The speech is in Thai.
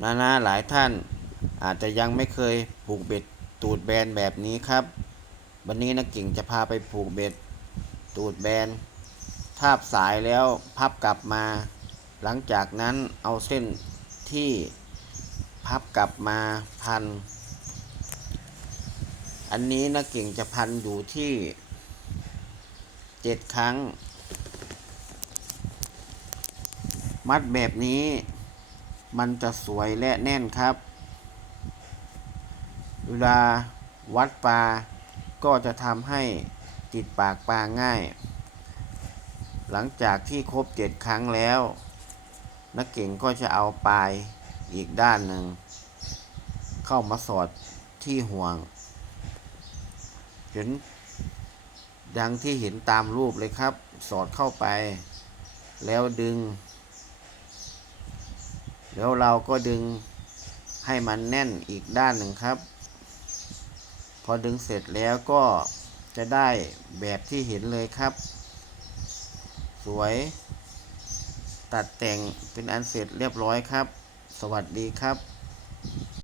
นานาหลายท่านอาจจะยังไม่เคยผูกเบ็ดตูดแบนแบบนี้ครับ วันนี้นักกิ่งจะพาไปผูกเบ็ดตูดแบนทาบสายแล้วพับกลับมา หลังจากนั้นเอาเส้นที่พับกลับมาพัน อันนี้นักกิ่งจะพันอยู่ที่เจ็ดครั้ง มัดแบบนี้ มันจะสวยและแน่นครับ เวลาวัดปลาก็จะทำให้ติดปากปลาง่าย หลังจากที่ครบเจ็ดครั้งแล้ว นักเก่งก็จะเอาปลายอีกด้านหนึ่ง เข้ามาสอดที่ห่วงเห็นดังที่เห็นตามรูปเลยครับ สอดเข้าไป แล้วดึง แล้วเราก็ดึงให้มันแน่นอีกด้านหนึ่งครับ พอดึงเสร็จแล้วก็จะได้แบบที่เห็นเลยครับ สวย ตัดแต่งเป็นอันเสร็จเรียบร้อยครับ สวัสดีครับ